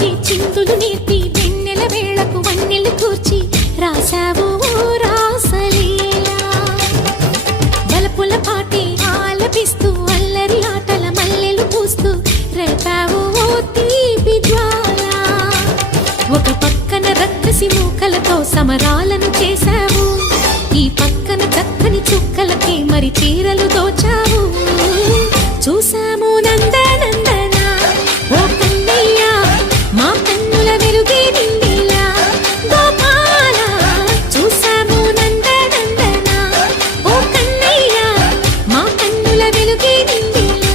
బృందావనికి చిందులు నేర్పి వెన్నెల వేళకు వన్నెలు కూర్చి రాశావు రాసలీలా. బలపుల పాటి ఆలపిస్తూ అల్లరి ఆటల మల్లెలు పూస్తూ రేపావు తీపి జ్వాల. ఒక పక్కన రక్కసి మూకలతో సమరాలను చేశావు, ఈ పక్కన చక్కని చుక్కలకి మరి చీరలు దోచావు. చూసాము నందనందన ఓ కన్నయ్య, మా కన్నుల వెలుగే నిండిలా గోపాల. చూసాము నందనందన ఓ కన్నయ్య, మా కన్నుల వెలుగే నిండిలా.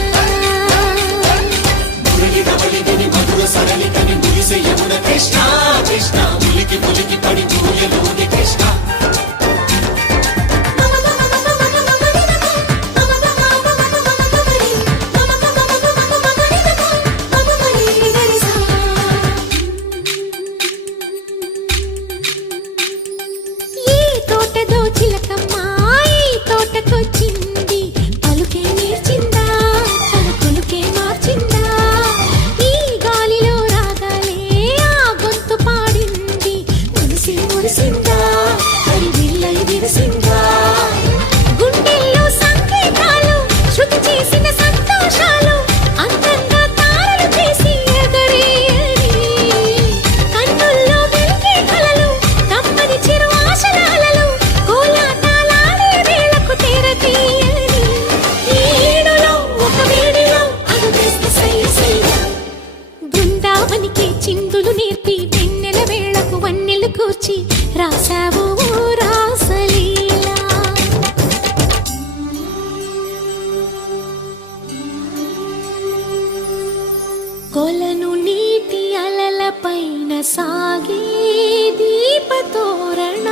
కృష్ణ కృష్ణ ములికి ములికి పడి పూయలోని కృష్ణ. చిందులు నేర్పి వెన్నెల వేళకు వన్నెలు కూర్చి రాశావు రాసలీలా. కొలను నీటి అలల పైన సాగే దీపతోరణాలు,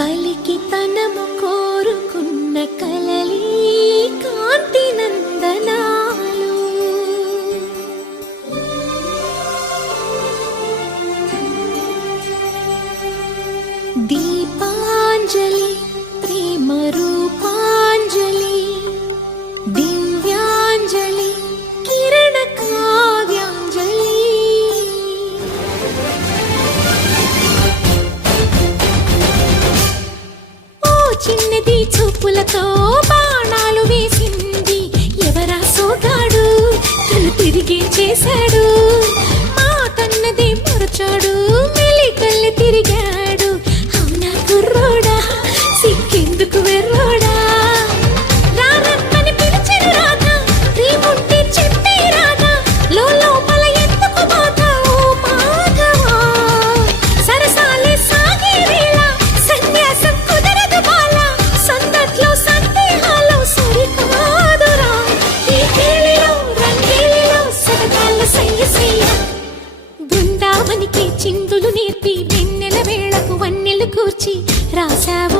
కలికి తనము కోరుకున్న కలలి కాంతి నందనాలు. దీపాంజలి ప్రేమ రూపాంజలి, దివ్యాంజలి కిరణ కావ్యాంజలి. చిన్నది చూపులతో బాణాలు వేసింది ఎవరా సోగాడు, తను తిరిగి చేశాడు. మా కన్నది మరచాడు, మెలికల్లి తిరిగాడు. అవునా కుర్రోడా, సిక్కెందుకు వెర్రోడా. రారమ్మని పిలిచెను రాగా, ప్రేముంటే చెప్పే రాగా, లోపల ఎందుకు బాధ ఓ మాధవా. సరసాలే సాగే వేళ సన్యాసం కుదరదు బాల, సందట్లో సందేహాలు సరికాదురా. ఈ కేళిలో రంగేలిలో సరదాల సయ్య సయ్య. బృందావనికి చిందులు నేర్పి వెన్నెల వేళకు వన్నెలు కూర్చి రాశావు